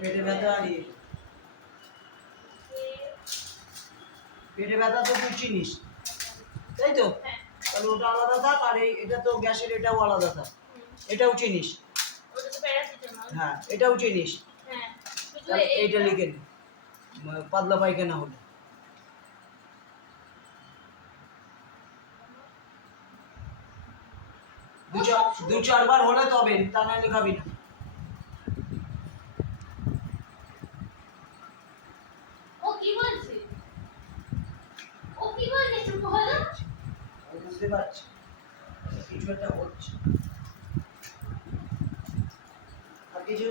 পেটে ব্যথা আর পেটে ব্যথা তো তুই চিনিস, তাই তো? তাহলে ওটা আলাদা থাক, আর এটা তো গ্যাসের, এটাও আলাদা থাক। এটাও চিনিস? হ্যাঁ, এটাও চিনিস। এইটা লিখে নে, পাতলা পায়খানা হলে। দু চারবার হলে তবে, তা নাহলে খাবি না। বুঝতে পারছি কিছু একটা হচ্ছে। আর কিছু